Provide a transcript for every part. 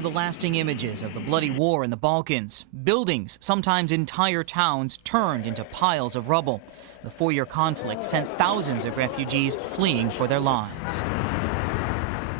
are the lasting images of the bloody war in the Balkans. Buildings, sometimes entire towns, turned into piles of rubble. The 4-year conflict sent thousands of refugees fleeing for their lives.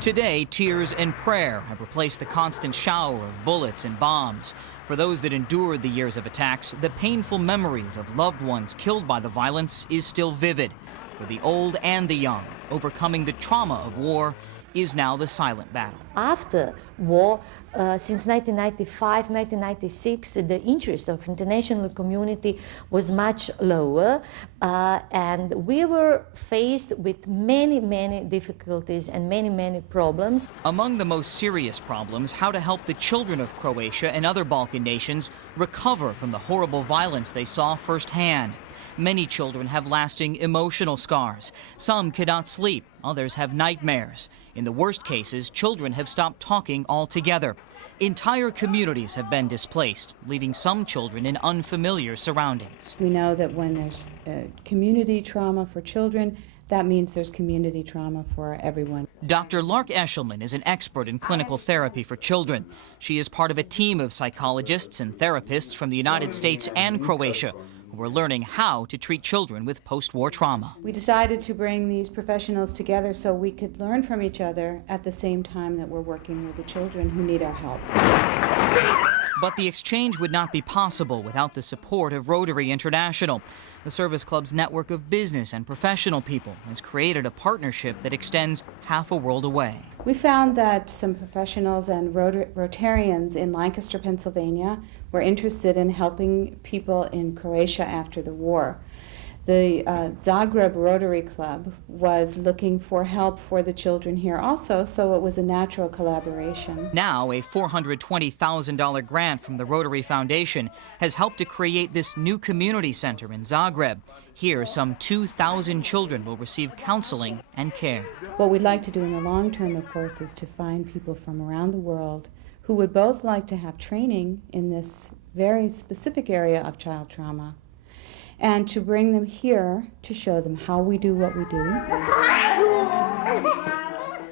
Today, tears and prayer have replaced the constant shower of bullets and bombs. For those that endured the years of attacks, the painful memories of loved ones killed by the violence is still vivid. For the old and the young, overcoming the trauma of war is now the silent battle. After war, since 1995, 1996, the interest of international community was much lower, and we were faced with many difficulties and many problems. Among the most serious problems, how to help the children of Croatia and other Balkan nations recover from the horrible violence they saw firsthand. Many children have lasting emotional scars. Some cannot sleep, others have nightmares. In the worst cases, children have stopped talking altogether. Entire communities have been displaced, leaving some children in unfamiliar surroundings. We know that when there's community trauma for children, that means there's community trauma for everyone. Dr. Lark Eshelman is an expert in clinical therapy for children. She is part of a team of psychologists and therapists from the United States and Croatia who are learning how to treat children with post-war trauma. We decided to bring these professionals together so we could learn from each other at the same time that we're working with the children who need our help. But the exchange would not be possible without the support of Rotary International. The Service Club's network of business and professional people has created a partnership that extends half a world away. We found that some professionals and Rotarians in Lancaster, Pennsylvania were interested in helping people in Croatia after the war. The Zagreb Rotary Club was looking for help for the children here also, so it was a natural collaboration. Now, a $420,000 grant from the Rotary Foundation has helped to create this new community center in Zagreb. Here, some 2,000 children will receive counseling and care. What we'd like to do in the long term, of course, is to find people from around the world who would both like to have training in this very specific area of child trauma, and to bring them here to show them how we do what we do.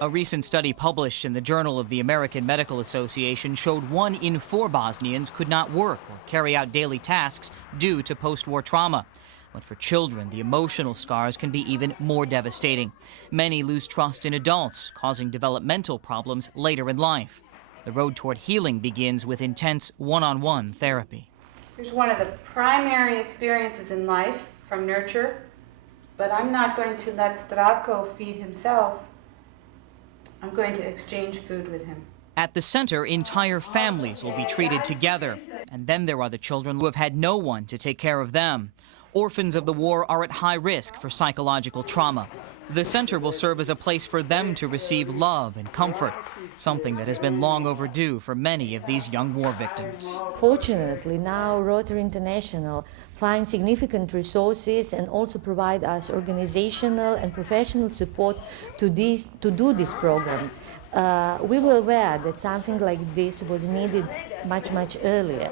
A recent study published in the Journal of the American Medical Association showed 1 in 4 Bosnians could not work or carry out daily tasks due to post-war trauma. But for children, the emotional scars can be even more devastating. Many lose trust in adults, causing developmental problems later in life. The road toward healing begins with intense one-on-one therapy. Here's one of the primary experiences in life from nurture, but I'm not going to let Zdravko feed himself. I'm going to exchange food with him. At the center, entire families will be treated together. And then there are the children who have had no one to take care of them. Orphans of the war are at high risk for psychological trauma. The center will serve as a place for them to receive love and comfort, something that has been long overdue for many of these young war victims. Fortunately, now Rotary International finds significant resources and also provide us organizational and professional support to do this program. We were aware that something like this was needed much earlier.